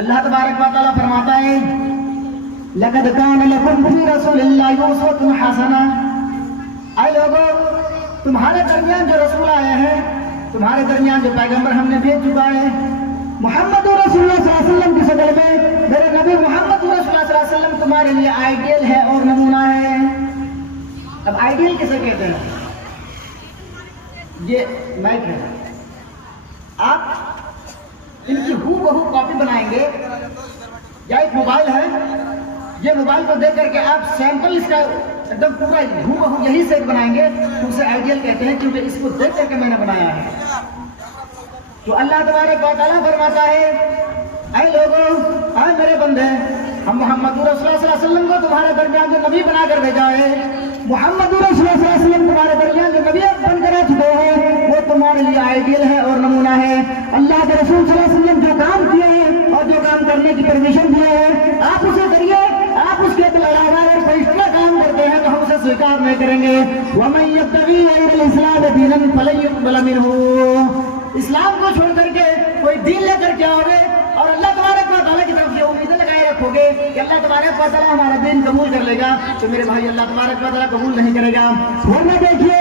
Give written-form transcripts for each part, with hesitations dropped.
अल्लाह तबारक व तआला फरमाता है लक़द कान लकुम फी रसूलिल्लाहि उसवतुन हसना। आए लोगों, तुम्हारे दरमियान जो रसूल आए हैं, तुम्हारे दरमियान जो पैगंबर हमने भेज चुका है, मोहम्मद रसूलुल्लाह सल्लल्लाहु अलैहि वसल्लम की शक्ल में मेरे नबी मोहम्मद रसूलुल्लाह सल्लल्लाहु अलैहि वसल्लम तुम्हारे लिए आइडियल है और नमूना है। अब आइडियल किसे कहते हैं? ये माइक है, आप इनकी हूबहू कॉपी बनाएंगे, या एक मोबाइल है, ये मोबाइल को देख करके आप सैंपल इसका एकदम पूरा हूबहू यही सेट बनाएंगे तो उसे आइडियल कहते हैं, क्योंकि इसको देख करके मैंने बनाया है। तो अल्लाह तबारक व तआला फरमाता है ऐ लोगों, आए मेरे बंदे, हम मोहम्मद रसूलुल्लाह सल्लल्लाहु अलैहि वसल्लम को तुम्हारे दरमियान जो नबी बनाकर भेजा है, मोहम्मद रसूलुल्लाह सल्लल्लाहु अलैहि वसल्लम तुम्हारे दरमियान जो नबी बनकर आ चुके हैं, वो तुम्हारे लिए आइडियल है और नमूना है। अल्लाह के रसूल सल्लल्लाहु अलैहि वसल्लम जो काम किए हैं और जो काम करने की परमिशन दिए हैं, आप उसे करिए। आप उसके अलावा कोई इतना काम करते हैं तो हम उसे स्वीकार नहीं करेंगे। वमन यब्तगी गैरल इस्लाम दीनन फलन युक़बल मिन्हु। इस्लाम को छोड़ करके कोई दीन लेकर के आओगे और अल्लाह तबारक व तआला की तरफ ये उम्मीदें लगाए रखोगे कि अल्लाह तबारक व तआला हमारा दीन कबूल कर लेगा, तो मेरे भाई अल्लाह तबारक व तआला कबूल नहीं करेगा। वरना देखिए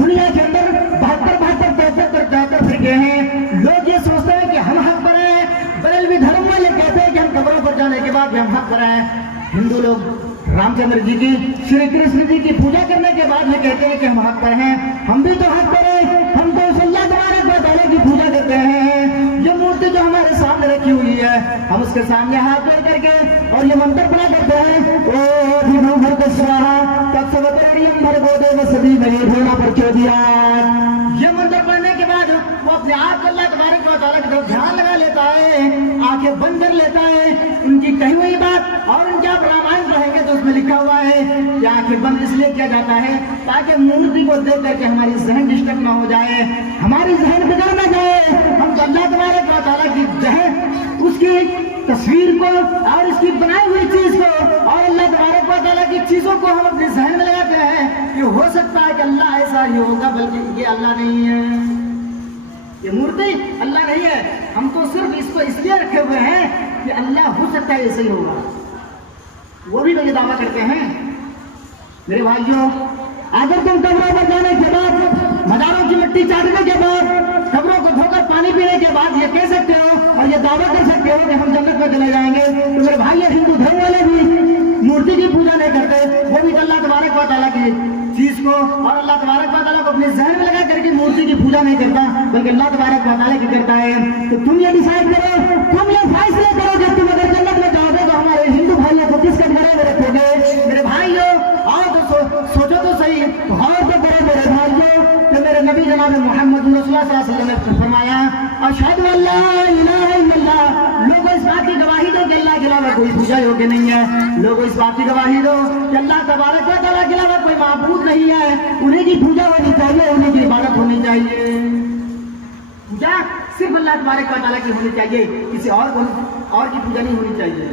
दुनिया के अंदर 73 फिरके हैं। लोग ये सोचते हैं कि हम हक पर हैं, बरेलवी धर्म वाले कहते हैं कि हम कब्रों पर जाने के बाद भी हम हक पर हैं। हिंदू लोग रामचंद्र जी की, श्री कृष्ण जी की पूजा करने के बाद में कहते हैं कि हम हक पर हैं। हम भी तो हक पर हैं, हम तो अल्लाह तबारक व तआला की पूजा करते हैं। ये मूर्ति जो हमारे सामने रखी हुई है, हम उसके सामने हाथ जोड़ करके और ये मंत्र पढ़ा करते हैं, ओ विभु भक्त स्वाहा तत्सवतरणीयम भर्गोदेव सदी नहीं होना पर दिया। ये मंत्र पढ़ने के बाद वो अपने आप अल्लाह तबारक व तआला की तरफ ध्यान लगा लेता है, आंखें बंद कर लेता है। उनकी कही हुई बात और उनके आप रामायण पढ़ेंगे तो उसमें लिखा हुआ है कि आंखें बंद इसलिए किया जाता है ताकि मूर्ति को देख करके हमारी जहन डिस्टर्ब ना हो जाए, हमारी जहन बिगड़ ना जाए। हम तो अल्लाह तबारक व तआला की जहन, उसकी तस्वीर को और इसकी बनाई हुई चीज को और अल्लाह तबारक व तआला की चीजों को हम अपने जहन में लगाते हैं कि हो सकता है कि अल्लाह ऐसा ही होगा, बल्कि ये अल्लाह नहीं है, ये मूर्ति अल्लाह नहीं है। हम तो सिर्फ इसको इसलिए रखे हुए हैं कि अल्लाह हो सकता है ऐसे ही होगा। वो भी तो ये दावा करते हैं। मेरे भाइयों, अगर तुम कब्रों पर जाने के बाद, मजारों की मिट्टी चाटने के बाद, कब्रों को धोकर पानी पीने के बाद ये कह सकते हो और ये दावा कर सकते हो कि हम जन्नत में चले जाएंगे, तो मेरे भाई हिंदू धर्म वाले भी मूर्ति की पूजा नहीं करते। वो भी अल्लाह तबारक व तआला की चीज को और अल्लाह तबारक व तआला को अपने जहन में लगा करके मूर्ति की पूजा नहीं करता, बल्कि अल्लाह तबारक व तआला की करता है। तो तुम ये डिसाइड करो, तुम ये फैसले करो कि तुम अगर जन्नत में जाओगे तो हमारे हिंदू भाइयों को किस कटघरे में रखोगे। मेरे भाइयों आओ तो सोचो तो सही, और तो करो मेरे भाइयों। तो मेरे नबी जनाब मोहम्मद रसूलुल्लाह सल्लल्लाहु अलैहि वसल्लम ने फरमाया अशहदु अल्ला इलाहा इल्लल्लाह। लोगों इस बात की गवाही दो कि अल्लाह के अलावा कोई पूजा योग्य नहीं है। लोगों इस बात की गवाही दो कि अल्लाह तबारक व तआला के अलावा कोई माबूद नहीं है, उन्हीं की पूजा होनी चाहिए, उन्हीं की इबादत होनी चाहिए। पूजा सिर्फ अल्लाह तबारक व तआला की होनी चाहिए, किसी और की पूजा नहीं होनी चाहिए।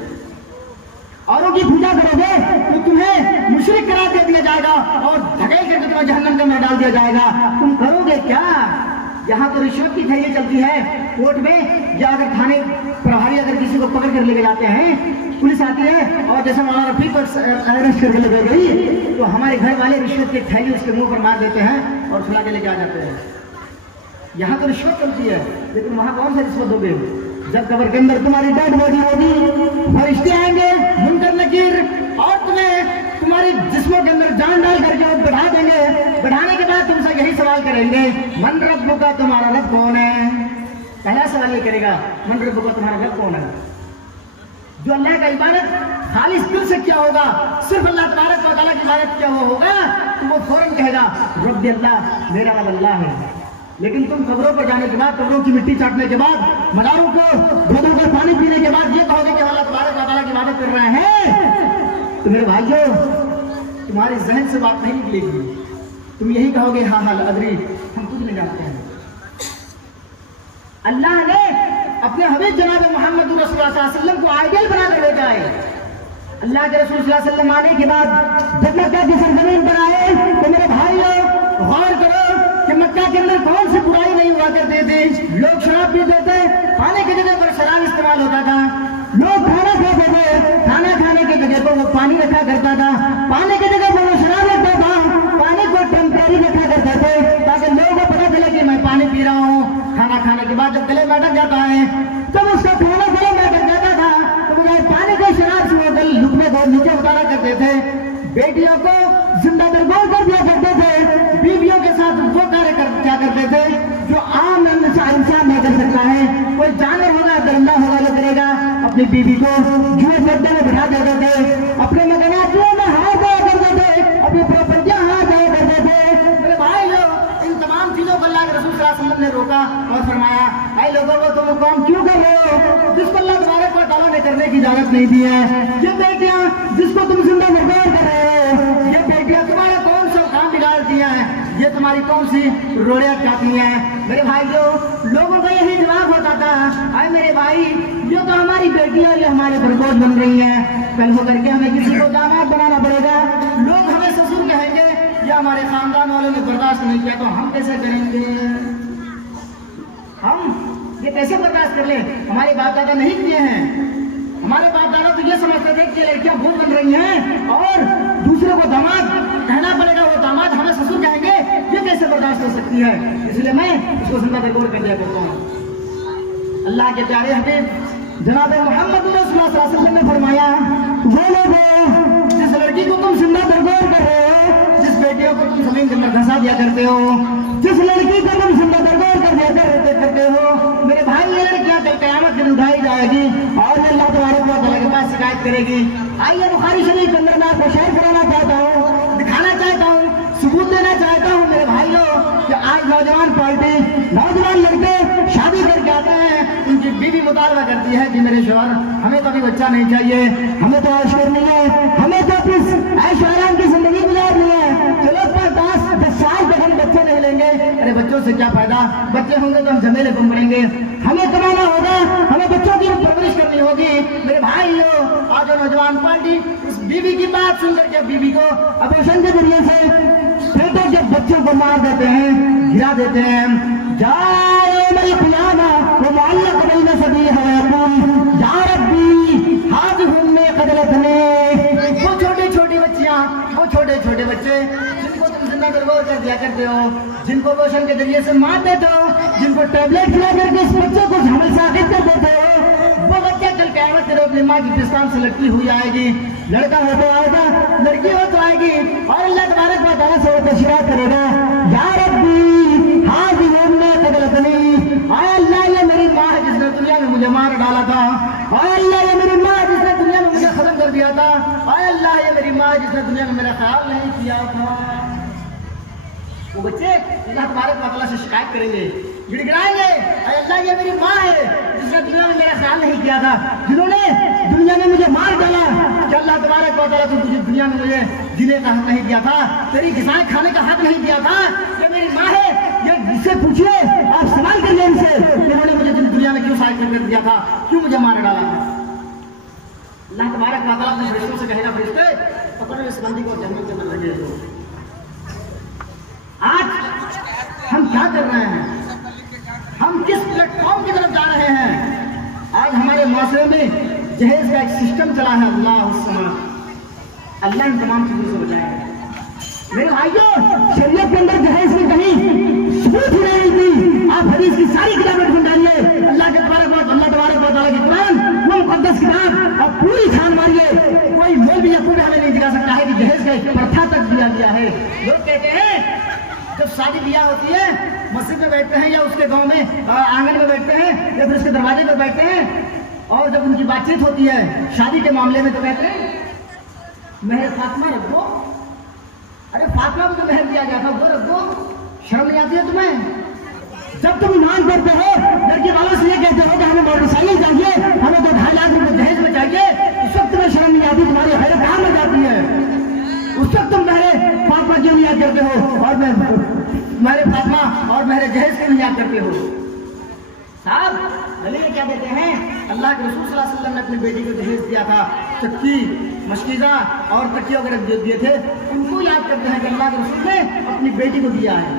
औरों की पूजा करोगे तो तुम्हें मुशरिक करार दे दिया जाएगा और धकेल करके तुम्हें जहन्नम में डाल दिया जाएगा। तुम करोगे क्या? यहाँ तो रिश्वत की थैली चलती है कोर्ट में, या अगर थाने प्रभारी अगर किसी को पकड़ कर लेके जाते हैं, पुलिस आती है और जैसे मौलाना रफीक को अरेस्ट करके ले गई, तो हमारे घर वाले रिश्वत की थैली उसके मुंह पर मार देते हैं और छुड़ा के लेके आ जाते हैं। यहाँ तो रिश्वत चलती है, लेकिन वहाँ कौन सा रिश्वत दोगे? जब कब्र के अंदर तुम्हारी डेड बॉडी होगी, फरिश्ते आएंगे मुनकर नकीर और तुम्हें तुम्हारी जिस्मों के अंदर जान डाल करके बढ़ा देंगे। बढ़ाने के बाद तुमसे यही सवाल करेंगे मन रब्बुका, तुम्हारा रब कौन है? पहला सवाल ये करेगा मन रब्बुका, तुम्हारा रब कौन है? जो अल्लाह का इबादत खालिस दिल से क्या होगा, सिर्फ अल्लाह तबारक व तआला की इबादत क्या वो होगा, तो वो फौरन कहेगा रब्बी अल्लाह, मेरा रब अल्लाह है। लेकिन तुम कब्रों पर जाने के बाद, कब्रों की मिट्टी चाटने के बाद, मदारों को धो कर पानी पीने के बाद ये कहोगे कि अल्लाह तबारक व तआला की इबादत कर रहे हैं, तो मेरे भाइयों तुम्हारे जहन से बात नहीं निकलेगी। तुम यही कहोगे हाँ हाँ अदरी, हम कुछ नहीं जानते हैं। अल्लाह ने अपने हबीब जनाब मोहम्मद रसूलुल्लाह सल्लल्लाहु अलैहि वसल्लम को आइडियल बनाकर भेजा है। अल्लाह के रसूल सल्लल्लाहु अलैहि वसल्लम आने के बाद जब मक्का की सरजमीन पर आए तो मेरे भाइयों गौर करो कि मक्का के अंदर कौन सी बुराई नहीं हुआ करते थे। लोग शराब पीते थे, पानी की जगह पर शराब इस्तेमाल होता था। लोग खाना खाते थे, खाना खाने की जगह पर वो पानी रखा करता था, पानी की जगह पर वो शराब रखता था, पानी को टेम्परेरी रखा करते थे ताकि लोगों को पता चले कि मैं पानी पी रहा हूँ। खाना खाने के बाद जब गले में अटक जाता है, जब उसका खाना गले में अटक जाता था तो मुझे पानी को शराब से वो गल लुकने को नीचे उतारा करते थे। बेटियों को जिंदा दरबार कर दिया करते थे, बीवियों के साथ वो कार्य क्या करते थे जो आम इंसान नहीं कर सकता है। कोई जानवर होगा, दरिंदा होगा, जो करेगा, अपनी बीवी को जुए गड्ढे में बिठा देते थे, अपने मगना जुए में हाथ जाया करते थे, अपनी प्रॉपर्टियां हाथ जाया करते थे। मेरे भाई लोग, इन तमाम चीजों को अल्लाह के रसूल सल्लल्लाहु अलैहि वसल्लम ने रोका और फरमाया, भाई लोगों को तुम काम क्यों कर रहे हो जिसको अल्लाह तबारक व तआला ने करने की इजाजत नहीं दी है। ये बेटियां जिसको तुम जिंदा बर्बाद कर रहे हो, ये बेटियां तुम्हारा कौन सा काम बिगाड़ती हैं, ये तुम्हारी कौन सी रोड़ियां खाती हैं। मेरे भाइयों, लोगों का यही जवाब होता था, अरे मेरे भाई ये तो हमारी बेटियां, ये हमारे पर बोझ बन रही हैं, कल हो करके हमें किसी को दामाद बनाना पड़ेगा, लोग हमें ससुर कहेंगे, या हमारे खानदान वालों ने बर्दाश्त नहीं किया तो हम कैसे करेंगे, हम ये कैसे बर्दाश्त कर ले। हमारे बाप दादा नहीं किए हैं, हमारे बाप दादा तो ये समझते थे कि लड़कियां बोझ बन रही हैं और दूसरे को दामाद कहना पड़ेगा, वो दामाद हमें ससुर कहेंगे, ये कैसे बर्दाश्त हो सकती है। इसलिए मैं उसको जिंदा दरगोर कर दिया करता हूँ। अल्लाह के प्यारे हबीब जनाब मोहम्मद रसूलुल्लाह सल्लल्लाहु अलैहि वसल्लम ने फरमाया, वो लोग जिस लड़की को तुम जिंदा दरगोर कर रहे हो, जिस बेटियों को तुम जमीन के अंदर धंसा दिया करते हो, जिस लड़की को तुम जिंदा दरगोर कर दिया करते हो, मेरे भाई ये लड़कियां कल क़यामत के दिन उठाई जाएगी और अल्लाह तबारक व तआला के पास शिकायत करेगी। आइए बुखारी शरीफ के अंदर मैं आपको शेयर कराना चाहता हूँ, दिखाना चाहता हूँ, सबूत देना चाहता हूँ मेरे भाइयों कि आज नौजवान पार्टी, नौजवान लड़के शादी करके आते हैं, उनकी बीवी मुतालबा करती है, जी मेरे शौहर हमें तो अभी बच्चा नहीं चाहिए, हमें तो ऐश करनी है, हमें तो अपनी ऐश आराम की जिंदगी गुजारनी है, चलो 10 साल तक हम बच्चे नहीं लेंगे। अरे बच्चों से क्या फायदा, बच्चे होंगे तो हम झमेले घूम पड़ेंगे, हमें कमाना होगा, हमें बच्चों की परवरिश करनी होगी। मेरे भाइयों, आज नौजवान पार्टी उस बीवी की बात सुनकर के बीवी को अबॉर्शन के जरिए से फिर तो जब बच्चों को मार देते हैं, गिरा देते हैं, जाए मेरी पियाना वो मोहल्ला कबई में सभी है या रब्बी हाथ घूमने कदलत ने। वो छोटी छोटी बच्चियां, वो छोटे छोटे बच्चे जिनको तुम जिंदा दरगोर कर दिया करते हो, जिनको अबॉर्शन के जरिए से मार देते हो, जिनको टैबलेट खिला करके इस बच्चे को झमेल साबित कर देते हो, वो बच्चा कल क़यामत के रोज़ अपनी माँ की पिस्तान से लटकी हुई आएगी। लड़का हो तो आएगा, लड़की हो तो आएगी, और अल्लाह तबारक व तआला से वो तशरीफ करेगा, या रब्बी हाज़िर उम्मे कदलतनी, आय अल्लाह ये मेरी माँ है जिसने दुनिया में मुझे मार डाला था, आय अल्लाह ये मेरी माँ जिसने दुनिया में मुझे खत्म कर दिया था, आय अल्लाह ये मेरी माँ जिसने दुनिया में मेरा ख्याल नहीं किया था। वो बच्चे अल्लाह तबारक व तआला से शिकायत करेंगे, गिड़गिड़ाएंगे, अल्लाह ये मेरी माँ है जिसने दुनिया में मेरा ख्याल नहीं किया था, जिन्होंने दुनिया में मुझे मार डाला, कि अल्लाह तबारक व तआला तो तुझे दुनिया में मुझे जीने का हक नहीं दिया था, तेरी ग़िज़ाएं खाने का हक नहीं दिया था, ये मेरी माँ है, ये जिससे पूछिए, आप सवाल करिए इनसे, इन्होंने मुझे दुनिया में क्यों साइड कर दिया था, क्यों मुझे मार डाला। अल्लाह तबारक व तआला अपने फरिश्तों से कहेगा, फरिश्ते पकड़ो इस बंदी को जन्नत के अंदर लगे दो। आज हम क्या कर रहे हैं, हम किस प्लेटफॉर्म की तरफ जा रहे हैं। आज हमारे माशरे में जहेज का एक सिस्टम चला है, अल्लाह इन तमाम चीजों से बचाएगा। मेरे भाइयों, शरीयत के अंदर जहेज की कहीं सबूत ही नहीं थी। आप हदीस की सारी किताबें ढूंढ डालिए, अल्लाह तबारक व तआला की कुरान, वो मुकद्दस किताब, और पूरी छान मारिए, कोई मौलवी या कोई हमें नहीं दिखा सकता है कि जहेज का एक प्रथा तक दिया गया है। लोग कहते हैं जब शादी ब्याह होती है, मस्जिद में बैठते हैं या उसके गांव में आंगन में बैठते हैं या फिर उसके दरवाजे पर बैठते हैं, और जब उनकी बातचीत होती है शादी के मामले में तो कहते हैं मेहर फातिमा रख दो। अरे फातिमा को तो मेहर दिया गया था, वो रख दो, शर्म नहीं आती है तुम्हें। जब तुम ईमान करते हो, लड़की वालों से ये कहते हो कि हमें मोटरसाइकिल चाहिए, हमें तो 2.5 लाख रुपए दहेज में चाहिए, उस वक्त तुम्हें शर्म नहीं आती, तुम्हारी हैरत कहाँ मर जाती है। उस वक्त तुम मेरे फातिमा क्यों नहीं याद करते हो, और मैं मेरे फातिमा और मेरे जहेज क्यों नहीं याद करते हो। साहब गले क्या देते हैं, अल्लाह के रसूल सल्लल्लाहु अलैहि वसल्लम ने अपनी बेटी को दहेज दिया था, चक्की, मशकीज़ा और तकिए वगैरह दिए थे, उनको याद करते हैं कि अल्लाह के रसूल ने अपनी बेटी को दिया है।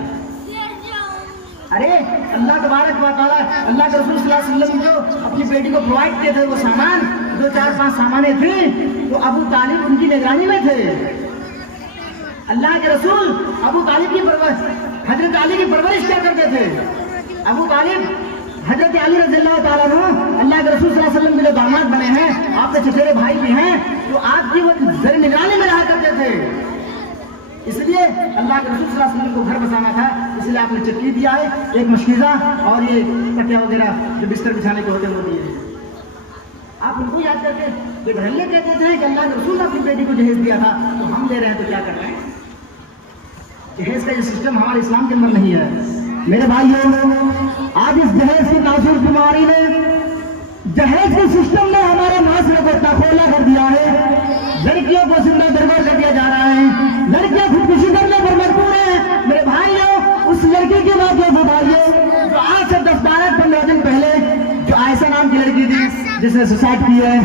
अरे अल्लाह तबारक व तआला, अल्लाह के रसूल सल्लल्लाहु अलैहि वसल्लम जो अपनी बेटी को प्रोवाइड किए थे वो सामान, 2-4-5 सामानें थी, तो अबू तालिब उनकी निगरानी में थे। अल्लाह के रसूल अबू तालिब की परवरिश, हजरत अली की परवरिश क्या करते थे? अबू तालिब हजरत अली रज़ियल्लाहु ताला अन्हु अल्लाह के रसूल सल्लल्लाहु अलैहि वसल्लम के जो दामाद बने हैं, आपके चचेरे भाई भी हैं, तो आपकी वो जर निगरानी में रहा करते थे। इसलिए अल्लाह के रसूल सल्लल्लाहु अलैहि वसल्लम को घर बसाना था, इसलिए आपने चक्की दिया है, एक मशकीज़ा और ये तकिया वगैरह जो बिस्तर बिछाने के होते हैं वो दिए हैं। आप उनको याद करके ये घरले कहते थे कि अल्लाह के रसूल ने अपनी बेटी को जहेज दिया था, तो हम ले रहे हैं तो क्या कर रहे हैं? जहेज का ये सिस्टम हमारे इस्लाम के अंदर नहीं है। मेरे भाइयों, आज इस जहेज की नासुर बीमारी ने, जहेज के सिस्टम ने हमारे माशरे को इतना खोला कर दिया है। लड़कियों को जिंदा दरबार कर दिया जा रहा है, लड़कियां खुदकुशी करने पर मजबूर है। मेरे भाइयों, उस लड़की की बात ये बताइए जो आज से 10-12-15 दिन पहले जो आयशा नाम की लड़की थी, जिसने सुसाइड की है,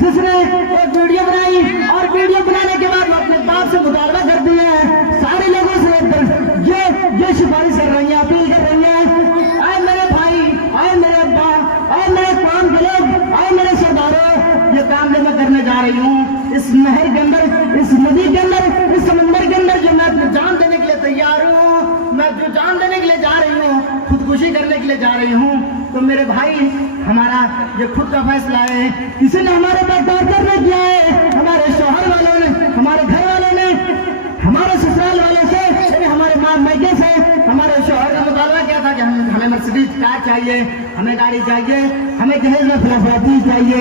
जिसने एक वीडियो बनाई और वीडियो बनाने के बाद अपने बाप से मुतालबा कर दिया है, सारे लोगों से ये सिफारिश कर रही है, अपील कर रही है, आए मेरे भाई, आए मेरे अब्बा, आए मेरे कौम के लोग, आए मेरे सरदारों, ये काम जो मैं करने जा रही हूँ, इस नहर के अंदर, इस नदी के अंदर, इस समंदर के अंदर जो मैं अपनी जान देने के लिए तैयार हूँ, मैं जो जान देने के लिए जा रही हूँ, खुदकुशी करने के लिए जा रही हूँ, तो मेरे भाई हमारा ये खुद का फैसला है। किसी ने हमारे पर टॉर्चर नहीं किया है, हमारे शौहर वालों ने, हमारे घर वालों ने, हमारे ससुराल वालों से, हमारे माँ मैके से, हमारे शौहर का मुतालबा क्या था कि हमें मर्सिडीज कार चाहिए, हमें गाड़ी चाहिए, हमें जहेज में फलाफलाती चाहिए।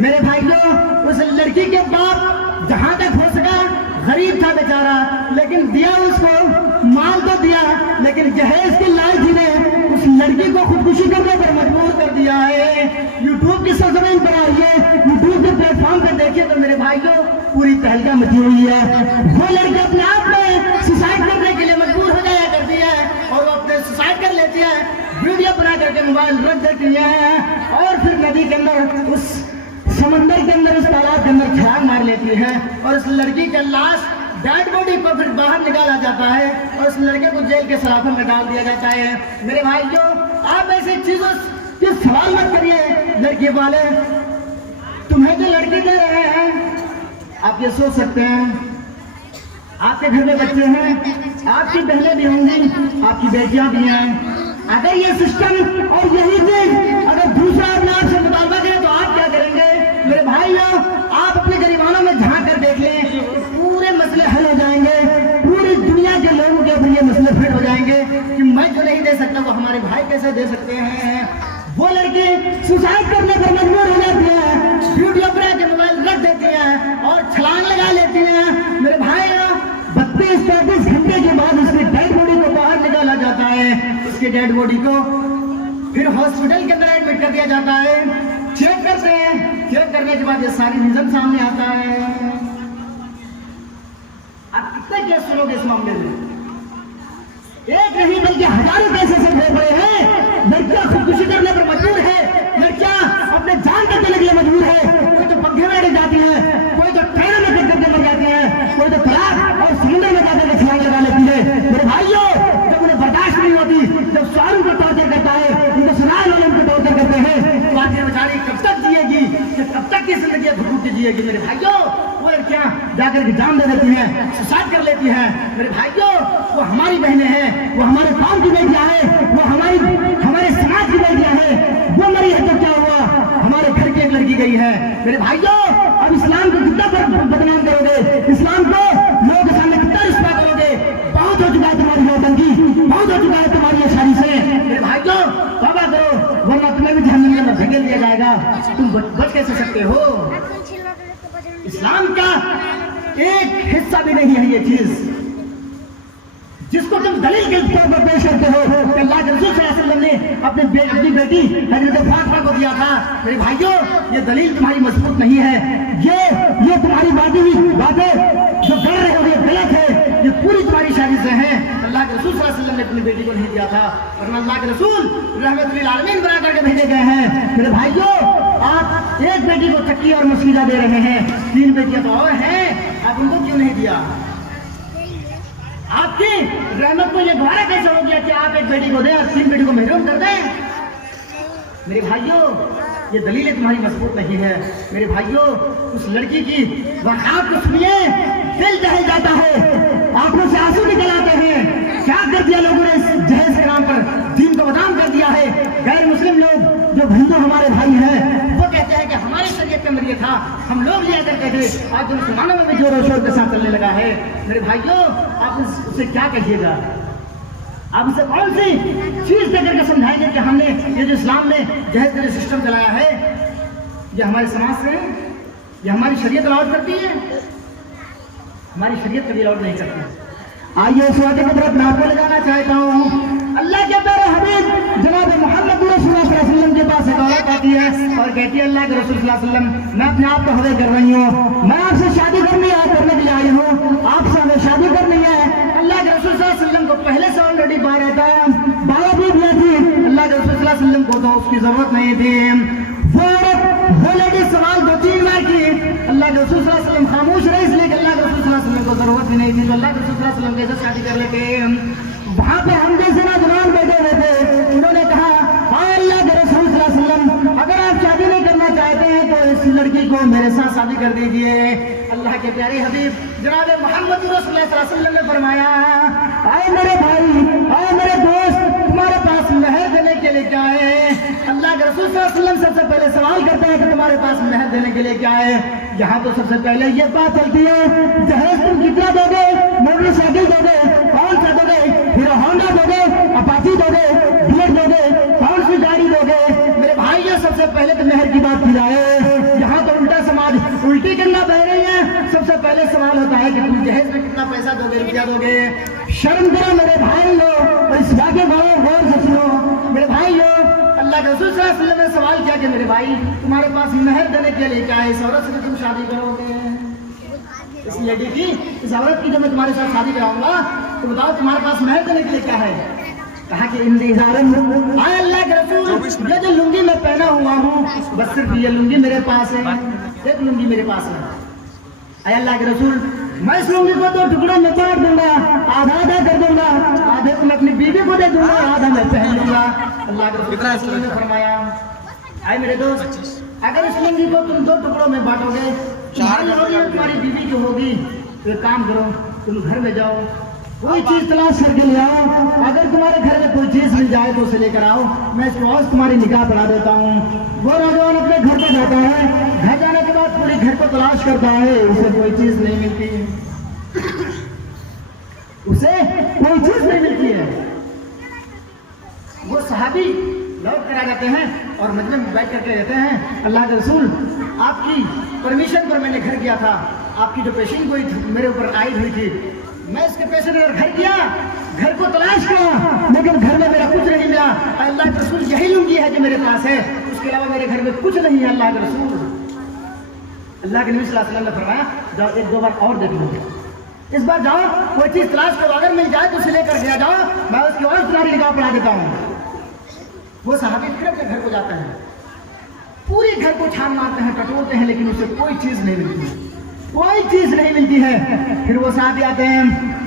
मेरे भाइयों, उस लड़की के बाप जहां तक हो सका गरीब था बेचारा, लेकिन दिया उसको, माल तो दिया, लेकिन जहेज की लालची ने उस लड़की को खुदकुशी करने पर मजबूर कर दिया है। यूट्यूब की सरजमीन पर आइए, यूट्यूब के प्लेटफॉर्म पर देखिए तो मेरे भाइयों पूरी तहलका मची हुई है। वो लड़की अपने आप में सुसाइड करने के लिए मजबूर हो जाया करती है और वो अपने सुसाइड कर लेती है, वीडियो बना करके मोबाइल रख देती है और फिर नदी के अंदर, उस समंदर के अंदर, उस तालाब के अंदर छलांग मार लेती है और उस लड़की का लाश, डेड बॉडी को फिर बाहर निकाला जाता है और उस लड़के को जेल के सलाखों में डाल दिया जाता है। मेरे भाइयों, आप ऐसी चीजों के सवाल मत करिए। लड़की वाले तुम्हें जो लड़की दे रहे हैं, आप ये सोच सकते हैं आपके घर में बच्चे हैं, आपकी बहनें भी होंगी, आपकी बेटियां भी हैं। अगर ये सिस्टम और यही चीज अगर दूसरा अपने आप से मुतालबा करे तो आप क्या करेंगे? मेरे भाइयों, आप अपने गरीबानों में झांक कर देख लें, पूरे मसले हल हो जाएंगे, पूरी दुनिया के लोगों के अपने ये मसले फिट हो जाएंगे कि मैं जो नहीं दे सकता वो हमारे भाई कैसे दे सकते हैं। वो लड़की सुसाइड करने पर मजबूर हो जाती है, वीडियो बना के मोबाइल रख देती है और छलांग लगा लेती है। मेरे भाइयों, 32-33 घंटे के बाद उसकी डेड बॉडी को बाहर निकाला जाता है, उसकी डेड बॉडी को फिर हॉस्पिटल के अंदर एडमिट कर दिया जाता है। चेक करते हैं, चेक करने के बाद ये सारी रीजन सामने आता है। आप कितने केस सुनोगे इस मामले में? एक नहीं बल्कि हजारों केस ऐसे पड़े हैं। लड़कियां खुदकुशी करने पर मजबूर है, लड़कियां अपने जान देने के लिए मजबूर है। कोई तो पंखे में अड़ जाती है, कोई तो ट्रेन में कट करके मर जाती है, कोई तो तलाक और समुद्र में जाकर के छलांग लगा लेती है। मेरे भाइयों, जब उन्हें बर्दाश्त नहीं होती, जब सारू को टॉर्चर करता है, उनको सुनाए वाले उनको टॉर्चर करते हैं, तो आखिर बेचारी कब तक जिएगी, कब तक की जिंदगी भूख के जिएगी? मेरे भाइयों, वो लड़कियां जाकर के जान दे देती हैं, सुसाइड कर लेती हैं। मेरे भाइयों, वो हमारी बहनें हैं, वो हमारे गांव की बेटियां हैं, वो हमारे समाज की बेटियां हैं। वो मरी है तो क्या हुआ, हमारे घर की एक लड़की गई है। मेरे भाइयों, अब इस्लाम को कितना बदनाम करोगे, इस्लाम को लोगों के सामने कितना रिश्ता करोगे? बहुत हो चुका है तुम्हारी नौटंकी, बहुत हो चुका है तुम्हारी ये शादी से। मेरे भाइयों, तौबा करो, वरना तुम्हें भी जहन्नम में धकेल दिया जाएगा। तुम बच कैसे सकते हो? इस्लाम का एक हिस्सा भी नहीं है ये चीज जिसको तुम दलील के तौर पर पेश करते हो। अल्लाह के रसूल सल्लल्लाहु अलैहि वसल्लम ने अपनी बेटी हजरत फातिमा को दिया था। मेरे भाइयों, ये दलील तुम्हारी मजबूत नहीं है, ये तुम्हारी बातें जो कर रहे हो ये गलत है, ये पूरी तुम्हारी शादी से है। अल्लाह के रसूल सल्लल्लाहु अलैहि वसल्लम ने अपनी बेटी को नहीं दिया था, और अल्लाह के रसूल रहमत लिल आलमीन बना करके भेजे गए हैं। मेरे भाइयों, आप एक बेटी को चक्की और मसीदा दे रहे हैं, 3 बेटियां तो और हैं, आप उनको क्यों नहीं दिया? आप आपकी रहमत को ये गवारा कैसे हो गया कि आप एक बेटी को दें और 3 बेटी को महरूम कर दें? मेरे भाइयों, ये दलीलें तुम्हारी मजबूत नहीं है। मेरे भाइयों, उस लड़की की वक़ात को सुनिए, दिल दहल जाता है, आंखों से आंसू निकल आते हैं। क्या कर दिया लोगों ने इस जहेज के नाम पर, दीन को बदनाम कर दिया है। गैर मुस्लिम लोग जो हिंदू हमारे भाई हैं, वो कहते हैं कि हमारी शरीयत के अंदर ये था, हम लोग लिया करते थे। आज जो मुसलमानों में भी जोर शोर के साथ चलने लगा है। मेरे भाइयों, आप उसे क्या कहिएगा? आप उसे कौन सी चीज दे करके समझाएंगे कि हमने ये जो इस्लाम में जहेज का सिस्टम चलाया है, ये हमारे समाज से, ये हमारी शरीयत अलाउड करती है? हमारी शरीयत कभी अलाउड नहीं करती। आइए इस वादे की तरफ मैं आपको ले जाना चाहता हूँ। अल्लाह के प्यारे हबीब जनाब मोहम्मद रसूलुल्लाह सल्लल्लाहु अलैहि वसल्लम के पास एक औरत आती है और कहती है, अल्लाह के रसूल सल्लल्लाहु अलैहि वसल्लम, मैं अपने आप को हवे कर रही हूँ, मैं आपसे शादी करने के लिए आई हूँ, आपसे हमें शादी करनी है। अल्लाह के रसूल सल्लल्लाहु अलैहि वसल्लम को पहले से ऑलरेडी बारह बीवियां थी। अल्लाह के रसूल सल्लल्लाहु अलैहि वसल्लम को तो उसकी जरूरत नहीं थी। वो लेडी सवाल 2-3 बार की, अल्लाह के रसूल सल्लल्लाहु अलैहि वसल्लम खामोश रहे, इसलिए कि अल्लाह के रसूल सल्लल्लाहु अलैहि वसल्लम को जरूरत ही नहीं थी। तो अल्लाह के रसूल सल्लल्लाहु अलैहि वसल्लम कैसे शादी कर लेते? वहां पे हम जैसे नौजवान बैठे हुए थे, उन्होंने कहा, अल्लाह के रसूल सल्लल्लाहु अलैहि वसल्लम, अगर आप शादी नहीं करना चाहते हैं तो इस लड़की को मेरे साथ शादी कर दीजिए। अल्लाह के प्यारे हबीब जनाब मोहम्मद रसूलुल्लाह सल्लल्लाहु अलैहि वसल्लम ने फरमाया, आए मेरे भाई, आए मेरे दोस्त, तुम्हारे पास मेहर देने के लिए क्या है? अल्लाह के रसूल सल्लल्लाहु अलैहि वसल्लम सबसे पहले सवाल करते हैं कि तुम्हारे पास मेहर देने के लिए क्या है? यहाँ तो सबसे पहले ये बात चलती है, जहेज तुम कितना दोगे? मोटरसाइकिल दोगे? कौन सा दोगे? हीरो होंडा दोगे? अपाची दोगे? बुलेट दोगे? कौन सी गाड़ी दोगे? मेरे भाई, ये सबसे पहले तो मेहर की बात की जाए। यहाँ तो उल्टा समाज उल्टी करना बह रही है। सबसे पहले सवाल होता है कि तुम जहेज में कितना पैसा दोगे, रुपया दोगे? शर्म करो मेरे भाई लोग, और इस वाक्य को गौर से सुनो। मेरे भाई लोग, अल्लाह के रसूल सल्लल्लाहु अलैहि वसल्लम ने सवाल किया कि मेरे भाई, तुम्हारे पास मेहर देने के लिए क्या है? इस औरत से तुम शादी करोगे? इस लेडी की, इस औरत की जब मैं तुम्हारे साथ शादी कराऊंगा तो बताओ तुम्हारे पास मेहर देने के लिए क्या है? कहा कि अल्लाह के रसूल, ये जो लुंगी मैं पहना हुआ हूँ, बस सिर्फ ये लुंगी मेरे पास है, एक लुंगी मेरे पास है। अल्लाह के रसूल, मैं इस लुंगी को 2 टुकड़ों में बांट दूंगा, आधा कर दूंगा, आधे को मैं अपनी बीवी को दे दूंगा, आधा मैं पहन लूंगा। अल्लाह के रसूल ने फरमाया, आए मेरे दोस्त, अगर इस लुंगी को तुम 2 टुकड़ों में बांटोगे, तुम्हारी बीवी जो होगी, तो एक काम करो, तुम घर में जाओ, कोई चीज तलाश करके ले आओ, अगर तुम्हारे घर में कोई चीज मिल जाए तो उसे लेकर आओ, मैं इसको और तुम्हारी निकाह पढ़ा देता हूँ। वो नौजवान अपने घर पर जाता है, घर जाने के बाद पूरी घर को तलाश करता है, उसे कोई चीज नहीं मिलती, उसे कोई चीज नहीं मिलती है। वो सहाबी लौट कर आ जाते हैं और मजलिस में बैठ करके रहते हैं, अल्लाह के रसूल, आपकी परमिशन पर मैंने घर किया था, आपकी जो पेशिंग कोई मेरे ऊपर आई हुई थी, मैं इसके पैसे लेकर घर गया, घर को तलाश किया, लेकिन घर में मेरा कुछ नहीं मिला। अल्लाह के रसूल, यही लुंगी है जो मेरे पास है, उसके अलावा मेरे घर में कुछ नहीं है। अल्लाह के रसूल, अल्लाह के नबी सल्लल्लाहु अलैहि वसल्लम ने फरमाया, जाओ 1-2 बार और देख लो, इस बार जाओ, कोई चीज तलाश करो, अगर मिल जाए तो उसे लेकर गया जाओ, मैं उसकी और तुम्हारी निगाह पढ़ा देता हूँ। वो सहाबी फिर अपने घर को जाते हैं, पूरी घर को छान मारते हैं, टटोलते हैं, लेकिन उसे कोई चीज नहीं मिलती, कोई चीज नहीं मिलती है। फिर वो साहब आते हैं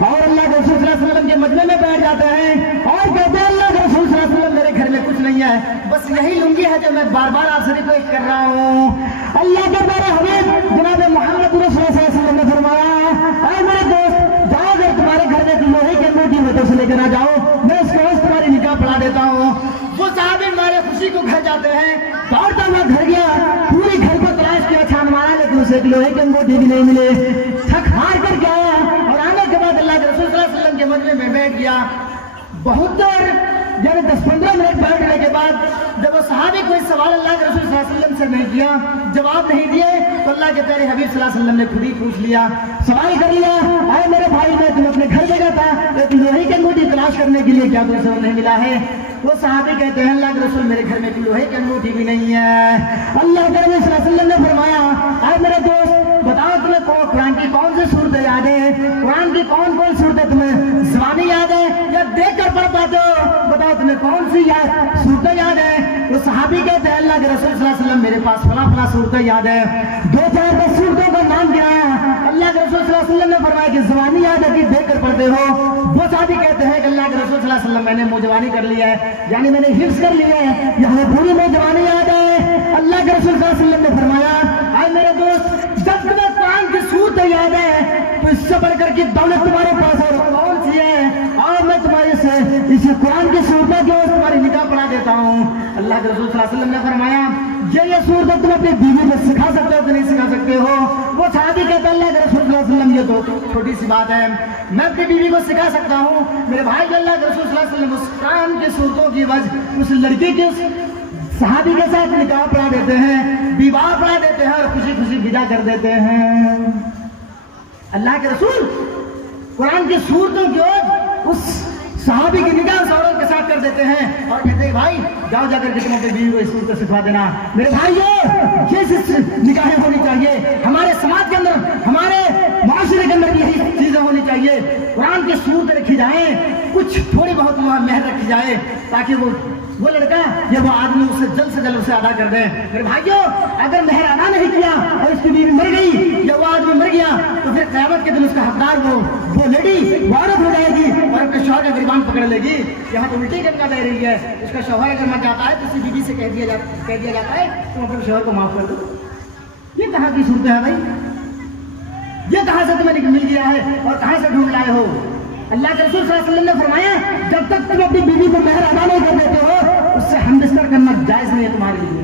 और अल्लाह के रसूल सल्लल्लाहु अलैहि वसल्लम के मजमे में बैठ जाते हैं और कहते हैं, अल्लाह के रसूल सल्लल्लाहु अलैहि वसल्लम, मेरे घर में कुछ नहीं है, बस यही लुंगी है जो मैं बार बार आपसे रिक्वेस्ट कर रहा हूँ। अल्लाह के प्यारे हबीब जनाब मोहम्मद रसूलुल्लाह सल्लल्लाहु अलैहि वसल्लम ने फरमाया, ऐ मेरे दोस्त, जाओ, अगर तुम्हारे घर में लोहे की अंगूठी हो तो उसे लेकर आ जाओ, मैं इसको तुम्हारी निकाह पढ़ा देता हूँ। वो साहब मारे खुशी को घर जाते हैं, दौड़ता हुआ घर गया, पूरी घर को तलाश किया, छान मारा, लेकिन उसे लोहे के अंगूठी भी नहीं मिले। थक हार कर गया और आने के बाद अल्लाह के रसूल सल्लल्लाहु अलैहि वसल्लम के मजमे में बैठ गया। बहुत देर, यानी 10-15 मिनट बैठने के बाद जब वो सहाबी कोई सवाल अल्लाह के रसूल सल्लल्लाहु अलैहि वसल्लम से नहीं किया, जवाब नहीं दिए, तो अल्लाह के प्यारे हबीब सल्लल्लाहु अलैहि वसल्लम ने खुद ही पूछ लिया, सवाल कर लिया, अरे मेरे भाई, मैं तुम अपने घर गया था, लेकिन लोहे की अंगूठी तलाश करने के लिए क्या तुम्हें नहीं मिला है? वो सहाबी कहते हैं, अल्लाह के रसूल, मेरे घर में लोहे की अंगूठी भी नहीं है। अल्लाह के नबी सल्लल्लाहु अलैहि वसल्लम ने फरमाया, अरे मेरे दोस्त, बताओ तुम्हें कुरान की कौन सी सूरतें याद है? कुरान की कौन कौन सूरतें तुम्हें ज़बानी याद है या देख कर पढ़ पाते हो? बताओ तुम्हें कौन सी सूरतें याद है? वो सहाबी कहते हैं, अल्लाह के के रसूल सल्लल्लाहु अलैहि वसल्लम मेरे पास फला फला सूरतें याद है, 2-4 सूरतों का नाम गिराया। अल्लाह के रसूल सल्लल्लाहु अलैहि वसल्लम ने फरमाया कि ज़बानी याद है कि देख कर पढ़ते हो। वो साहबी कहते हैं कि अल्लाह के रसूल सल्लल्लाहु अलैहि वसल्लम मैंने मुजवानी कर लिया है, यानी मैंने हिफ्ज़ कर लिया है, ये हमें पूरी मुजवानी याद है। अल्लाह के रसूल सल्लल्लाहु अलैहि वसल्लम ने फरमाया, आए मेरे दोस्त, जब तुम्हें कुरान की सूरतें याद है तो इससे बढ़कर की दौलत तुम्हारे पास और कौन सी है? और मैं तुम्हारे से इसी कुरान की सूरतों की ओर तुम्हारी निगाह पढ़ा देता हूँ। अल्लाह के रसूल सल्लल्लाहु अलैहि वसल्लम ने फरमाया, ये सूरतें तुम अपनी बीवी को सिखा सकते हो कि नहीं सिखा सकते हो? वो सहाबी कहता है, अल्लाह के रसूल सल्लल्लाहु अलैहि वसल्लम ये तो छोटी सी बात है, मैं अपनी बीवी को सिखा सकता हूँ। मेरे भाई, अल्लाह के रसूल सल्लल्लाहु अलैहि वसल्लम उस कुरान की सूरतों की वजह उस लड़की के सहाबी के साथ निकाह पढ़ा देते हैं, विवाह पढ़ा देते हैं और खुशी खुशी विदा कर देते हैं। अल्लाह के रसूल कुरान की सूरतों की ओर उस सहाबी की निगाह उस औरत के साथ कर देते हैं और कहते हैं, भाई जाओ जाकर के तुम अपनी बीवी को इस सूरत सिखा देना। मेरे भाइयों, ये निगाहें होनी चाहिए हमारे समाज के अंदर, हमारे माशरे के अंदर यही चीजें होनी चाहिए। कुरान की सूरत रखी जाए, कुछ थोड़ी बहुत मेहर रखी जाए, ताकि वो लड़का या वो आदमी उससे जल्द उसे अदा कर दे। मेरे भाइयों, अगर मेहर अदा नहीं किया और उसकी बीवी मर गई या वो आदमी मर गया तो फिर क़यामत के दिन उसका हकदार वो लेडी औरत हो जाएगी और अपने शौहर का गिरबान पकड़ लेगी। यहाँ तो उल्टी करना दे रही है, उसका शौहर अगर मर जाता है तो उसकी बीवी से कह दिया जाता है तुम अपने शौहर को माफ कर दो। ये कहाँ की सूरत है भाई? ये कहाँ से तुम्हें मिल गया है और कहाँ से ढूंढ लाए हो? अल्लाह के रसूल सल्लल्लाहु अलैहि वसल्लम ने फरमाया, जब तक तुम अपनी बीवी को मेहर अदा नहीं कर देते हो उससे हम बिस्तर करना जायज नहीं है तुम्हारे लिए।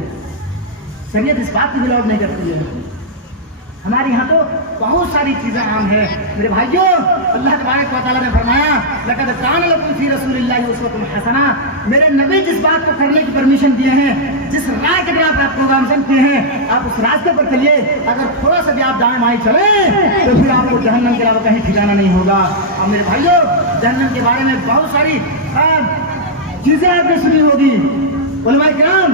शरीयत इस बात की विरोध नहीं करती है। हमारे यहाँ तो बहुत सारी चीजें आम है। मेरे भाइयों, अल्लाह तबारक व तआला ने फरमाया, लक़द कान लकुम फ़ी रसूलिल्लाहि उस्वतुन हसना। मेरे नबी जिस बात को करने की परमिशन दिए हैं, जिस राह के तरफ आप प्रोग्राम किए हैं, आप उस रास्ते पर चलिए। अगर थोड़ा सा भी आप दाएं बाएं चले तो फिर आपको जहन्नम के अलावा कहीं ठिकाना नहीं होगा। और मेरे भाइयों, जहन्नम के बारे में बहुत सारी चीजें आपने सुनी होगी। उलमाए किराम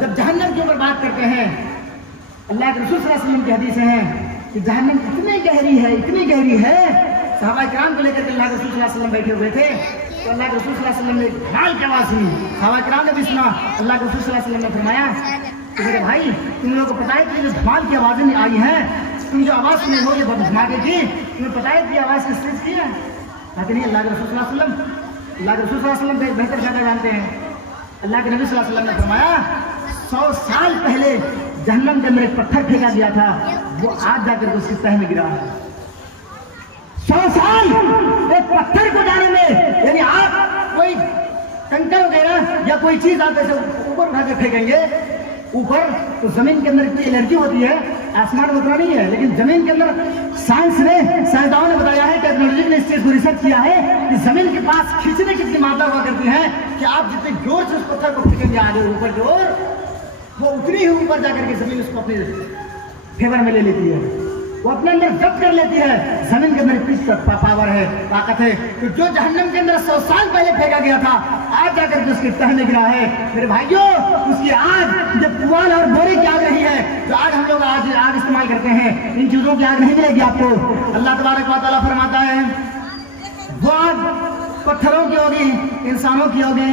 जब जहन्नम के ऊपर बात करते हैं, अल्लाह के रसूल सल्लल्लाहु अलैहि वसल्लम की हदीस हैं कि जहन्नम इतनी गहरी है। सहाबा किराम को लेकर के अल्लाह के रसूल सल्लल्लाहु अलैहि वसल्लम बैठे हुए थे तो अल्लाह के रसूल सल्लल्लाहु अलैहि वसल्लम ने धमाल की आवाज़ सुनी। सहाबा किराम ने भी सुना। अल्लाह के रसूल सल्लल्लाहु अलैहि वसल्लम ने फरमाया कि मेरे भाई, तुम लोगों को पता है कि जो धमाल की आवाज़ें आई हैं, तुम जो आवाज़ सुनी हो, ये धमाके की, तुम्हें पता है कि आवाज़ किस चीज़ की है? कहते नहीं, अल्लाह के रसूल सल्लल्लाहु अलैहि वसल्लम बेहतर ज़्यादा जानते हैं। अल्लाह के नबी सल्लल्लाहु अलैहि वसल्लम ने फरमाया, 100 साल पहले जहन्नम के अंदर एक पत्थर फेंका गया था, वो आज जाकर उसकी तह में गिरा है। 100 साल एक पत्थर को जाने में, यानी आप कोई कंकर वगैरह या कोई चीज आप ऐसे ऊपर उठा के फेंकेंगे ऊपर, तो जमीन के अंदर इतनी एनर्जी होती है, आसमान में उतना नहीं है, लेकिन जमीन के अंदर साइंसदानों ने बताया है, टेक्नोलॉजी ने इस चीज को रिसर्च किया है कि जमीन के पास खींचने की इतनी मात्रा हुआ करती है कि आप जितने जोर से उस पत्थर को फेंकेंगे आगे ऊपर की ओर, वो उतनी ही ऊपर जाकर के जमीन उसको अपने फेवर में ले लेती है, वो अपने अंदर जब्त कर लेती है। जमीन के अंदर इतनी पावर है, ताकत है कि जो जहन्नम के अंदर 100 साल पहले फेंका गया था, आज जाकर के उसकी तह में गिरा है। मेरे भाइयों, उसकी आग जब पुआल और बोरे की आग रही है, जो आग हम लोग आज आग इस्तेमाल करते हैं, इन चीजों की आग नहीं मिलेगी आपको। अल्लाह तबारक व तआला फरमाता है, वो आग पत्थरों की होगी, इंसानों की होगी।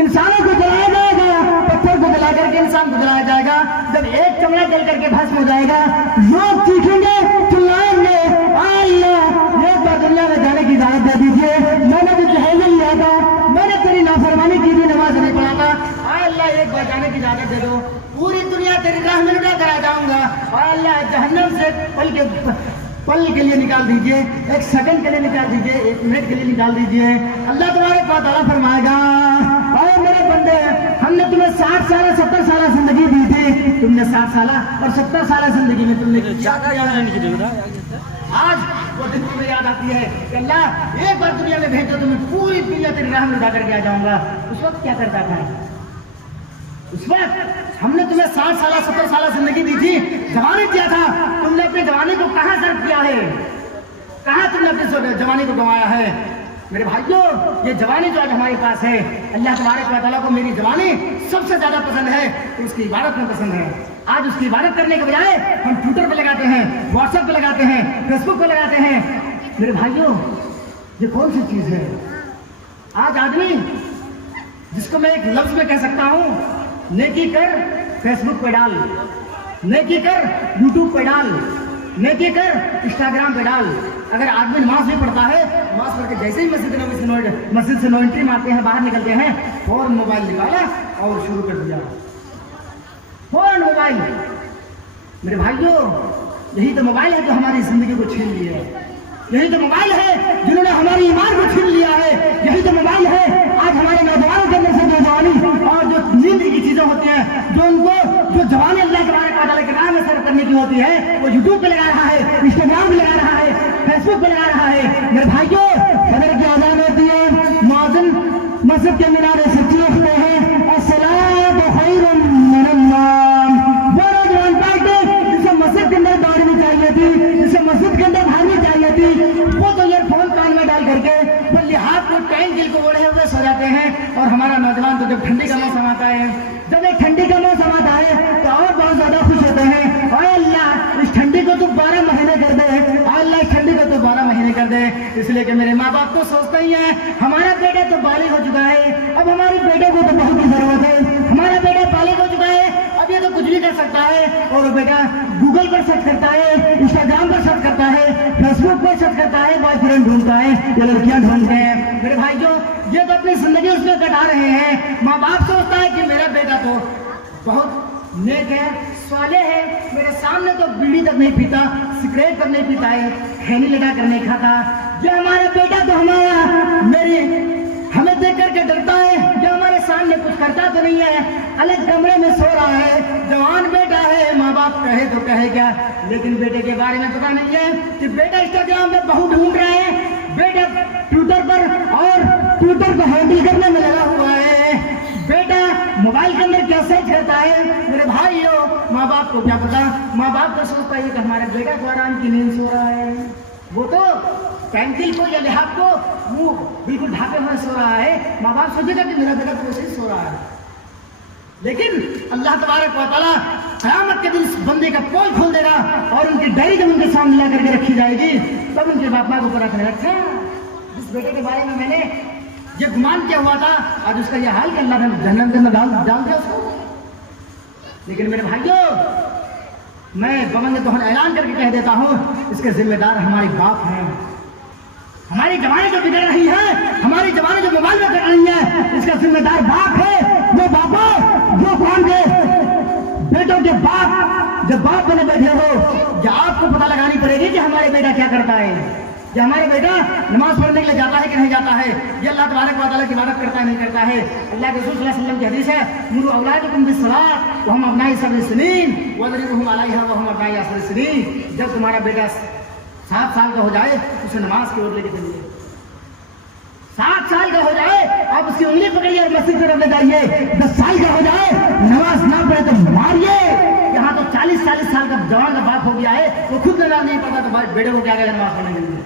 इंसानों को जलाया जाएगा, पत्थर को जला करके इंसान को जलाया जाएगा। जब एक चमड़ा जल करके भस्म हो जाएगा, लोग चीखेंगे, चिल्लाएंगे, एक बार दुनिया में जाने की इजाजत दे दीजिए, मैंने भी जहन्नम नहीं लिया था, मैंने तेरी नाफरमानी की थी, नमाज नहीं पढ़ा था, अल्लाह एक बार जाने की इजाजत दे दो, पूरी दुनिया तेरी राह में लुटा कर आ जाऊंगा। और अल्लाह जहन्नम से पल के लिए निकाल दीजिए, एक सेकंड के लिए निकाल दीजिए, 1 मिनट के लिए निकाल दीजिए। अल्लाह तबारक व तआला फरमाएगा, और मेरे बंदे, हमने तुम्हें 60 साल 70 साल जिंदगी दी थी, तुमने 60 साल और 70 साल जिंदगी में तुमने आज वो दिन तुम्हें याद आती है कि अल्लाह एक बार दुनिया में भेजो, तुम्हें पूरी दुनिया तेरी राह में उठा करके आ जाऊंगा। उस वक्त क्या करता था? उस वक्त हमने तुम्हें 60 साल 70 साल जिंदगी दी थी, जवानी दिया था, तुमने अपनी जवानी को कहाँ सर्व किया है? कहाँ तुमने अपनी जवानी को गंवाया है? मेरे भाइयों, ये जवानी जो आज हमारे पास है, अल्लाह तबारक व तआला को मेरी जवानी सबसे ज्यादा पसंद है, तो उसकी इबादत में पसंद है। आज उसकी इबादत करने के बजाय हम ट्विटर पे लगाते हैं, व्हाट्सएप पे लगाते हैं, फेसबुक पे लगाते हैं। मेरे भाइयों, ये कौन सी चीज है? आज आदमी, जिसको मैं एक लफ्ज में कह सकता हूँ, नेकी कर फेसबुक पे डाल, नेकी कर यूट्यूब पे डाल, नेकी कर इंस्टाग्राम पे डाल। अगर आदमी नमाज भी पढ़ता है, नमाज पढ़ के जैसे ही मस्जिद से नो एंट्री मारते हैं, बाहर निकलते हैं, फौरन मोबाइल निकाला और शुरू कर दिया, फौरन मोबाइल। मेरे भाइयों, यही तो मोबाइल है जो हमारी जिंदगी को छीन लिया है, यही तो मोबाइल है जिन्होंने हमारी ईमान को छीन लिया है, यही तो मोबाइल है आज हमारे नौजवानों के अंदर से जो जवानी और जो नींद की चीजें होती हैं, जो उनको जो जवानी अल्लाह के नाम में सर्व करने की होती है, वो यूट्यूब पे लगा रहा है, इंस्टाग्राम पे लगा रहा है, फेसबुक पे लगा रहा है। मेरे भाइयों, फजर की अज़ान होती है, मुअज्जिन मस्जिद के मीनारे से चीखते हैं, अस्सलातु खैरुम मिनन नौम। वो नौजवान पार्टी जिसे मस्जिद के अंदर दौड़नी चाहिए थी, जिसे मस्जिद के अंदर भागनी चाहिए थी, वो तो ईयरफोन कान में डाल करके बल्कि हाथ को टैंक दिल को ओढ़े हुए सो जाते हैं। और हमारा नौजवान तो जब ठंडी का मौसम आता है, जब एक ठंडी का मौसम आता है तो और बहुत ज्यादा खुश होते हैं, और अल्लाह इस ठंडी को तो 12 महीने कर दे, अल्लाह इस ठंडी को तो 12 महीने कर दे। इसलिए कि मेरे माँ बाप तो सोचते ही हैं, हमारा बेटा तो बालिग हो चुका है, अब हमारे बेटे को तो बहुत ही जरूरत है, हमारा बेटा बालिग हो चुका है, अब ये तो कुछ भी कर सकता है। और बेटा गूगल पर सर्च करता है, इंस्टाग्राम पर सर्च करता है, फेसबुक पर सर्च करता है, बॉयफ्रेंड ढूंढता है, ये लड़कियां ढूंढते हैं। मेरे भाइयों, ये तो अपनी जिंदगी उसमें कटा रहे हैं। माँ बाप सोचता है कि मेरा बेटा तो बहुत नेक है, स्वाले है, मेरे सामने तो बीड़ी तक नहीं पीता, सिगरेट तक नहीं पीता है, खैनी लगा कर नहीं खाता। ये हमारा बेटा तो हमें देख करके डरता है, ये हमारे सामने कुछ करता तो नहीं है, अलग कमरे में सो रहा है, जवान बेटा है, माँ बाप कहे तो कहे क्या, लेकिन बेटे के बारे में पता नहीं है कि बेटा इंस्टाग्राम में बहू ढूंढ रहा है, बेटा ट्विटर पर और ट्विटर को हैंडल करने में लगा हुआ है, बेटा मोबाइल के अंदर क्या सर्च करता है। मेरे भाइयों, माँ बाप को क्या पता, माँ बाप तो सोचता है कि हमारे बेटा को आराम की नींद सो रहा है, वो तो पेंसिल को या लिहाज को मुंह बिल्कुल ढाके हुए सो रहा है, माँ बाप सोचेगा कि मेरा बेटा तो वैसे ही सो रहा है। लेकिन अल्लाह तबारक व तआला क़यामत के दिन इस बंदे का पोल खोल देगा और उनकी डायरी जब उनके सामने ला करके रखी जाएगी, तब उनके बाप माँ को पता चलेगा, अच्छा जिस बेटे के बारे में मैंने ये गुमान किया हुआ था, आज उसका यह हाल कि अल्लाह ने जहन्नम के अंदर डाल दिया उसको। लेकिन मेरे भाइयों, मैं बमंग दोहन ऐलान करके कह देता हूँ, इसके जिम्मेदार हमारे बाप हैं। हमारी जवानी जो बिगड़ रही है, हमारी जवानी जो मोबाइल में कर रही है, इसका जिम्मेदार बाप है। वो बापा जो कौन के बेटों के बाप जब बाप बने बैठे हो, या आपको पता लगानी पड़ेगी कि हमारे बेटा क्या करता है, या हमारे बेटा नमाज पढ़ने के लिए जाता है कि नहीं जाता है, ये अल्लाह तबारक व तआला की इबादत करता है नहीं करता है। अल्लाह के रसूल सल्लल्लाहु अलैहि वसल्लम की हदीस है, मुरू औलादकुम बिस्सलात व हम अबनाई सब'i सिनीन वज़रिबुहुम अलैहा व हम अबनाई असरि सिनीन। जब तुम्हारा बेटा 7 साल का हो जाए, उसे नमाज की ओर लेके चलिए। 7 साल का हो जाए, आप उसकी उंगली पकड़िए और मस्जिद की तरफ ले जाइए। 10 साल का हो जाए, नमाज ना पढ़े तो मारिए। यहाँ तो 40-40 साल का जवान का बाप हो गया है, वो खुद नमाज नहीं पढ़ता तो बेटे को क्या करेगा नमाज पढ़ने के लिए?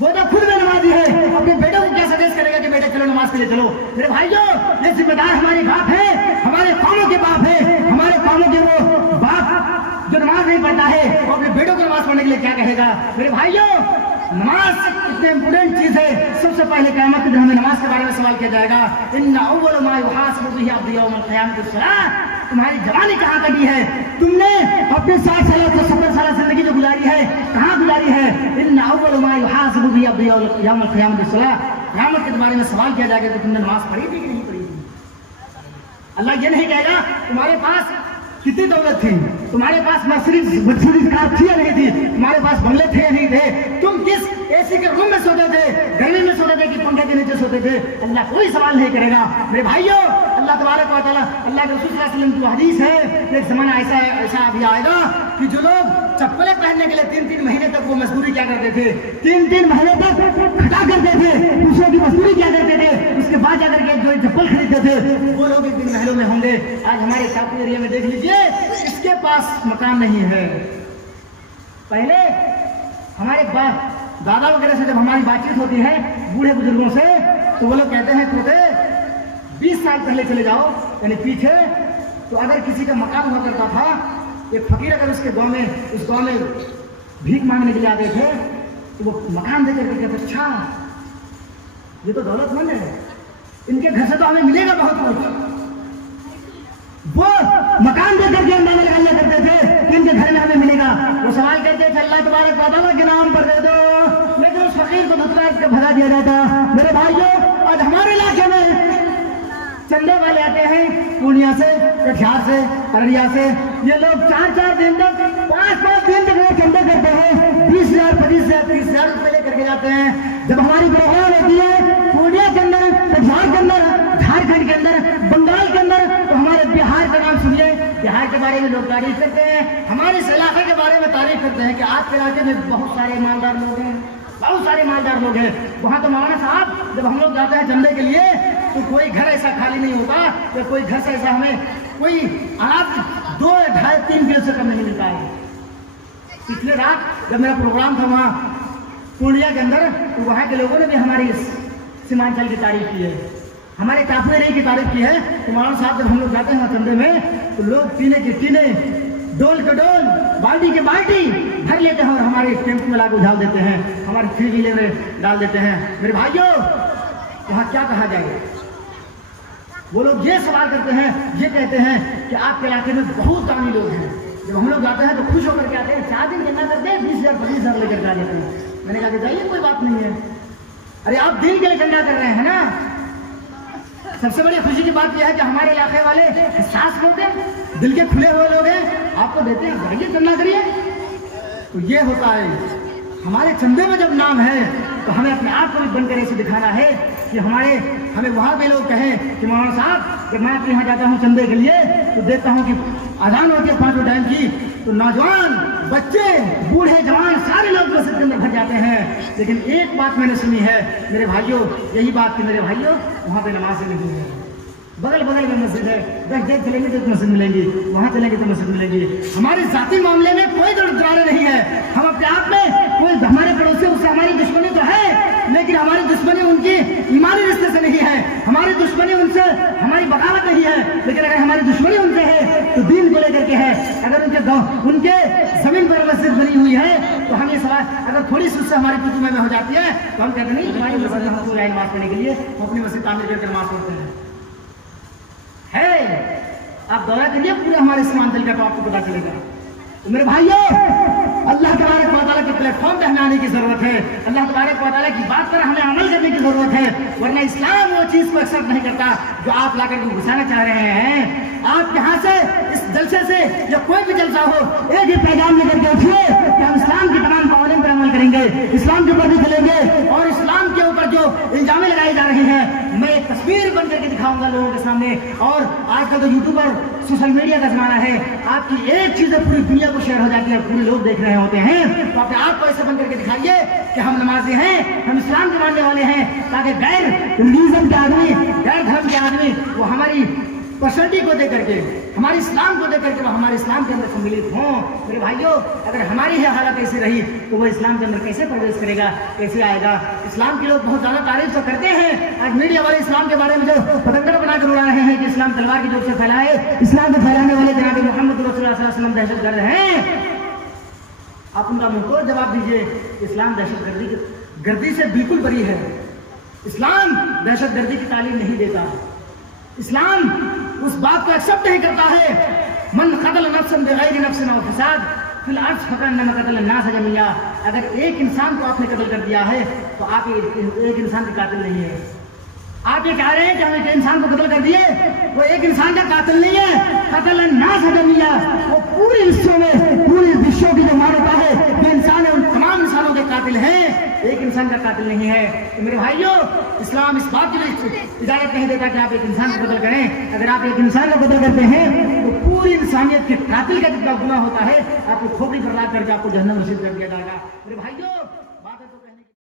वो तो खुद में नमाजी है, अपने बेटों को क्या सजेस्ट करेगा कि बेटे चलो नमाज के लिए चलो? मेरे भाइयों, ये जिम्मेदार हमारे बाप है, हमारे कौमों के बाप है, हमारे कौमों के वो बाप जो नमाज नहीं पढ़ता है, वो अपने बेटों को नमाज पढ़ने के लिए क्या कहेगा? मेरे भाइयों, नमाज इतनी इंपोर्टेंट चीज है। सबसे पहले क़यामत के दिन हमें नमाज के बारे में सवाल किया जाएगा, इन्ना अव्वल मा युहासबु बिही अब्दु यौमल क़ियामति अस्सलाह। तुम्हारी जवानी कहाँ कटी है? तुमने अपने 60 साल से 70 साल जिंदगी जो गुजारी है, कहाँ गुजारी है? इन्ना अव्वल मा युहासबु बिही अब्दु यौमल क़ियामति अस्सलाह। क़यामत के बारे में सवाल किया जाएगा कि तुमने नमाज पढ़ी थी कि नहीं पढ़ी थी। अल्लाह ये नहीं कहेगा तुम्हारे पास कितनी दौलत थी, तुम्हारे पास मर्सिडीज कार थी या नहीं थी, तुम्हारे पास बंगले थे या नहीं थे, तुम किस एसी के रूम में सोते थे, गर्मी में सोते थे कि पंखे के नीचे सोते थे। अल्लाह कोई सवाल नहीं करेगा। मेरे भाइयों, अल्लाह तबारक व तआला, अल्लाह के रसूल सल्लल्लाहु अलैहि वसल्लम की हदीस है, एक जमाना ऐसा अभी आएगा कि जो लोग चप्पलें पहनने के लिए 3-3 महीने तक वो मजदूरी क्या करते थे, 3-3 महीने तक खटा करते थे, दूसरों की मजदूरी क्या करते थे, उसके बाद जाकर के जो चप्पल खरीदते थे, वो लोग एक दिन महलों में होंगे। आज हमारे टापू एरिया में देख लीजिए, इसके पास मकान नहीं है। पहले हमारे दादा वगैरह से जब हमारी बातचीत होती है बूढ़े बुजुर्गों से, तो वो लोग कहते हैं तोते 20 साल पहले चले जाओ, यानी पीछे, तो अगर किसी का मकान हुआ करता था, एक फकीर अगर उस गांव में भीख मांगने के लिए आते थे, तो वो मकान देकर के कहते, अच्छा ये तो दौलतमंद है, इनके घर से तो हमें मिलेगा बहुत कुछ। वो मकान दे करके अंदाजा लगा लिया करते थे कि इनके घर में हमें मिलेगा। वो सवाल करते थे अल्लाह तबारक व तआला के नाम पर दे दो, लेकिन उस फकीर को धुतला के भगा दिया जाता। मेरे भाइयों, आज हमारे इलाके में चंदे वाले आते हैं पूर्णिया से, कटिहार से, अररिया से। ये लोग 4-4 दिन तक, 5-5 दिन तक चंदे करते हैं। 20,000, 25,000, 30,000 रुपये लेकर के जाते हैं। जब हमारी प्रोग्राम होती है पूर्णिया के अंदर, कटिहार के अंदर, झारखंड के अंदर, बंगाल के अंदर, तो हमारे बिहार का नाम सुनिए। बिहार के बारे में लोग तारीफ करते हैं, हमारे इस इलाके के बारे में तारीफ करते हैं कि आपके इलाके में बहुत सारे ईमानदार लोग हैं, बहुत सारे ईमानदार लोग हैं। वहाँ तो मौलाना साहब, जब हम लोग जाते हैं चंदे के लिए तो कोई घर ऐसा खाली नहीं होता या कोई घर से ऐसा हमें कोई अनाज 2, 2.5, 3 किलो से कम नहीं मिलता है। पिछले रात जब मेरा प्रोग्राम था वहाँ पूर्णिया के अंदर, तो वहाँ के लोगों ने भी हमारी इस सीमांचल की तारीफ की है, हमारे टापुए रही की तारीफ की है। तो मौलाना साहब जब हम लोग जाते हैं चंदे में, तो लोग टीने के टीने, डोल के डोल, बाल्टी के बाल्टी भर लेते हैं और हमारे टेम्पो में लाके उछाल देते हैं, हमारे 3 व्हीलर में डाल देते हैं। मेरे भाइयों, वहाँ क्या कहा जाए? वो लोग ये सवाल करते हैं, ये कहते हैं कि आपके इलाके में बहुत दानी लोग हैं। जब हम लोग जाते हैं तो खुश होकर के आते हैं, 4 दिन चंदा करते हैं, 20,000, 25,000 लेकर के आ जाते हैं। मैंने कहा कि जाइए, कोई बात नहीं है। अरे आप दिन के लिए चंदा कर रहे हैं ना। सबसे बड़ी खुशी की बात यह है कि हमारे इलाके वाले सास लोग हैं, दिल के खुले हुए लोग हैं, आपको देते हैं, जाइए चंदा करिए। तो ये होता है, हमारे चंदे में जब नाम है तो हमें अपने आप को भी बनकर ऐसे दिखाना है कि हमें वहाँ पे लोग कहें कि मौलाना साहब, जब मैं आपके यहाँ जाता हूँ चंदे के लिए तो देखता हूँ कि अजान होती है 5 टाइम की, तो नौजवान, बच्चे, बूढ़े, जवान सारे लोग मस्जिद के अंदर भर जाते हैं। लेकिन एक बात मैंने सुनी है मेरे भाइयों, यही बात कि मेरे भाइयों, वहाँ पे नमाज नहीं है। बगल बगल में मस्जिद है, 10 जगह चलेंगे तो मस्जिद मिलेंगी, वहाँ चलेंगे तो मस्जिद मिलेंगी। हमारे जाती मामले में कोई दरार नहीं है। हम अपने आप में कोई हमारे पड़ोसी, उससे हमारी दुश्मनी तो है, लेकिन हमारी दुश्मनी उनकी ईमानी रिश्ते से नहीं है। हमारी दुश्मनी उनसे हमारी बगावत नहीं है, लेकिन अगर हमारी दुश्मनी उनसे है तो दीन को लेकर के है। अगर उनके जमीन पर मस्जिद बनी हुई है तो हम ये सवाल, अगर थोड़ी सी उससे हमारी कुतुब में हो जाती है तो हम कहते नहीं, हमारी मस्जिद में हमको नमाज पढ़ने के लिए हम अपनी मस्जिद तामीर करके नमाज पढ़ते हैं। आप दौरा करिए पूरे हमारे सीमांचल का, तो आपको पता चलेगा। तो मेरे भाइयों, अल्लाह तबारक व तआला के प्लेटफॉर्म पे हमें आने की जरूरत है। अल्लाह तबारक व तआला की बात पर हमें अमल करने की जरूरत है, वरना इस्लाम वो चीज को एक्सेप्ट नहीं करता जो आप लाकर के घुसाना चाह रहे हैं। आप यहाँ से इस जलसे से या कोई भी जलसा हो, एक ही पैगाम लेकर के उठिए कि हम इस्लाम की तमाम कानून पर अमल करेंगे, इस्लाम के ऊपर भी चलेंगे और इस्लाम के ऊपर जो इल्जामें लगाई जा रही हैं, मैं एक तस्वीर बन करके दिखाऊंगा लोगों के सामने। और आजकल तो यूट्यूब पर सोशल मीडिया का जमाना है, आपकी एक चीज पूरी दुनिया को शेयर हो जाती है, पूरे लोग देख रहे होते हैं। तो अपने आप को ऐसे बन करके दिखाइए कि हम नमाजी हैं, हम इस्लाम के मानने वाले हैं, ताकि गैर रिलीजन के आदमी, गैर धर्म के आदमी वो हमारी पर्सनैलिटी को दे करके, हमारे इस्लाम को दे करके वो हमारे इस्लाम के अंदर सम्मिलित हों। मेरे भाइयों, अगर हमारी यह हालत ऐसी रही तो वो इस्लाम के अंदर कैसे प्रवेश करेगा, कैसे आएगा? इस्लाम के लोग बहुत ज़्यादा तारीफ तो करते हैं, आज मीडिया वाले इस्लाम के बारे में जो पतंगर बनाकर उड़ा रहे हैं कि इस्लाम तलवार की जोर से फैलाए, इस्लाम को फैलाने वाले जनाब मोहम्मद रसूलुल्लाह सल्लल्लाहु अलैहि वसल्लम दहशतगर्द हैं। आप उनका मुंह तोड़ जवाब दीजिए, इस्लाम दहशतगर्दी से बिल्कुल बरी है। इस्लाम दहशतगर्दी की तालीम नहीं देता। इस्लाम उस बात को एक्सेप्ट नहीं करता है, मन कतल नफ्सन बिगैर नफ्सिन व फसाद फिल अर्ज़ फकन्नमा कतल अन्नास जमीआ। अगर एक इंसान को आपने कत्ल कर दिया है तो आप एक इंसान के कातिल नहीं है। आप ये कह रहे हैं कि हम एक इंसान को कत्ल कर दिए, वो एक इंसान का कातिल नहीं है, कतल अन्नास जमीआ। वो पूरे विश्व में, पूरे विश्व की जो मानवता है, जो इंसान है, उन तमाम इंसानों के कातिल हैं, एक इंसान का कातिल नहीं है। तो मेरे भाइयों, इस्लाम इस बात की भी इजाजत नहीं देता कि आप एक इंसान को कत्ल करें। अगर आप एक इंसान को कत्ल करते हैं तो पूरी इंसानियत के कातिल का जितना गुनाह होता है, आपको खोपड़ी बर्बाद करके आपको जहन्नम नसीब कर दिया जाएगा। मेरे भाइयों,